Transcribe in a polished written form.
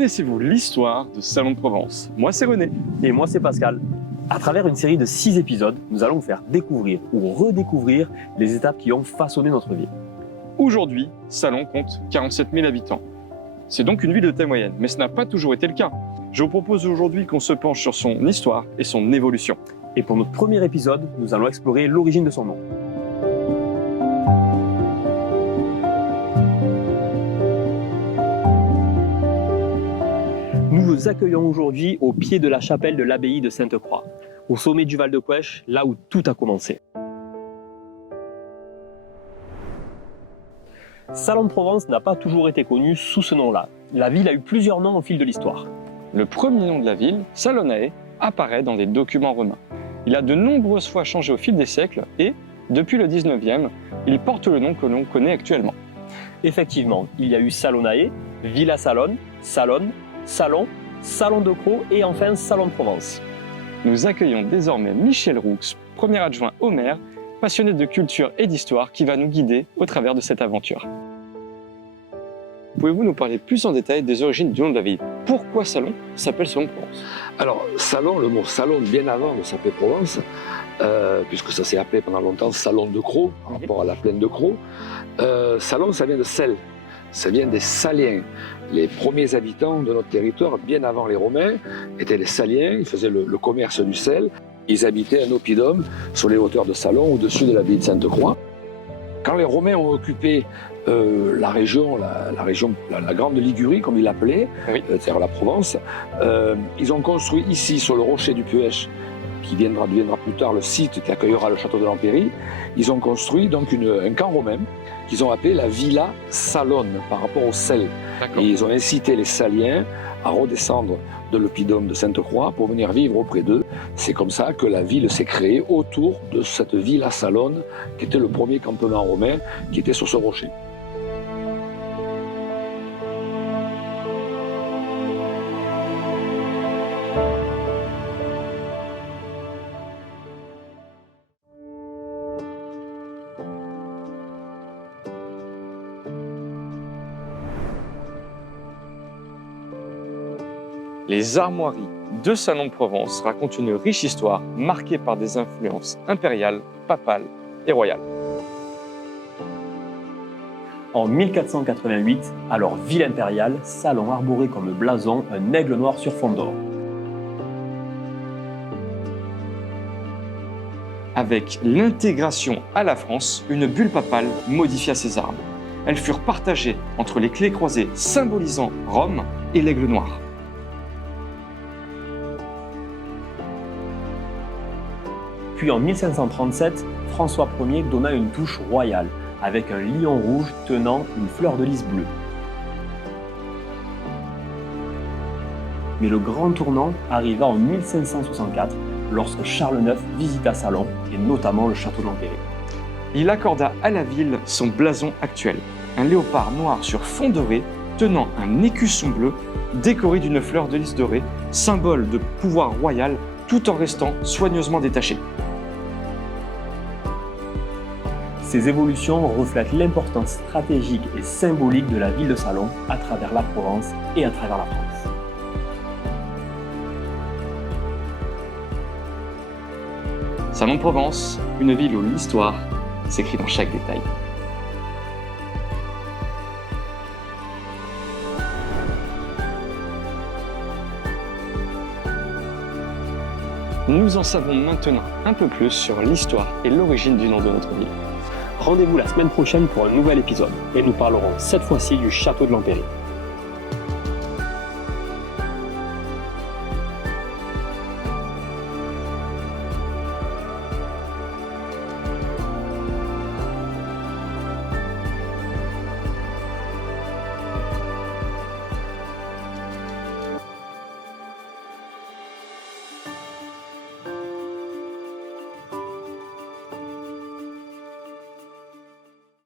Connaissez-vous l'histoire de Salon de Provence? Moi, c'est René. Et moi, c'est Pascal. À travers une série de 6 épisodes, nous allons vous faire découvrir ou redécouvrir les étapes qui ont façonné notre ville. Aujourd'hui, Salon compte 47 000 habitants. C'est donc une ville de taille moyenne, mais ce n'a pas toujours été le cas. Je vous propose aujourd'hui qu'on se penche sur son histoire et son évolution. Et pour notre premier épisode, nous allons explorer l'origine de son nom. Nous vous accueillons aujourd'hui au pied de la chapelle de l'abbaye de Sainte-Croix, au sommet du Val de Couëches, là où tout a commencé. Salon de Provence n'a pas toujours été connu sous ce nom-là. La ville a eu plusieurs noms au fil de l'histoire. Le premier nom de la ville, Salonae, apparaît dans des documents romains. Il a de nombreuses fois changé au fil des siècles et, depuis le 19e, il porte le nom que l'on connaît actuellement. Effectivement, il y a eu Salonae, Villa Salone, Salone, Salon, Salon de Crau et enfin Salon de Provence. Nous accueillons désormais Michel Roux, premier adjoint au maire, passionné de culture et d'histoire, qui va nous guider au travers de cette aventure. Pouvez-vous nous parler plus en détail des origines du nom de la ville? Pourquoi Salon s'appelle Salon de Provence? Alors, Salon, le mot Salon, bien avant de s'appeler Provence, puisque ça s'est appelé pendant longtemps Salon de Crau, par rapport à la plaine de Crau. Salon, ça vient de sel, ça vient des Saliens. Les premiers habitants de notre territoire, bien avant les Romains, étaient les Saliens, ils faisaient le commerce du sel. Ils habitaient un oppidum sur les hauteurs de Salon, au-dessus de l'abbaye de Sainte-Croix. Quand les Romains ont occupé la région, la grande Ligurie, comme ils l'appelaient, oui. C'est-à-dire la Provence, ils ont construit ici, sur le rocher du Puech, qui deviendra plus tard le site qui accueillera le château de l'Empéry, ils ont construit donc un camp romain qu'ils ont appelé la Villa Salone, par rapport au sel. Et ils ont incité les Saliens à redescendre de l'oppidum de Sainte-Croix pour venir vivre auprès d'eux. C'est comme ça que la ville s'est créée autour de cette Villa Salone, qui était le premier campement romain qui était sur ce rocher. Les armoiries de Salon de Provence racontent une riche histoire marquée par des influences impériales, papales et royales. En 1488, alors ville impériale, Salon arborait comme blason un aigle noir sur fond d'or. Avec l'intégration à la France, une bulle papale modifia ces armes. Elles furent partagées entre les clés croisées symbolisant Rome et l'aigle noir. Puis en 1537, François Ier donna une touche royale, avec un lion rouge tenant une fleur de lys bleue. Mais le grand tournant arriva en 1564, lorsque Charles IX visita Salon, et notamment le château de l'Empéry. Il accorda à la ville son blason actuel, un léopard noir sur fond doré, tenant un écusson bleu, décoré d'une fleur de lys dorée, symbole de pouvoir royal, tout en restant soigneusement détaché. Ces évolutions reflètent l'importance stratégique et symbolique de la ville de Salon à travers la Provence et à travers la France. Salon de Provence, une ville où l'histoire s'écrit dans chaque détail. Nous en savons maintenant un peu plus sur l'histoire et l'origine du nom de notre ville. Rendez-vous la semaine prochaine pour un nouvel épisode et nous parlerons cette fois-ci du château de l'Empéry.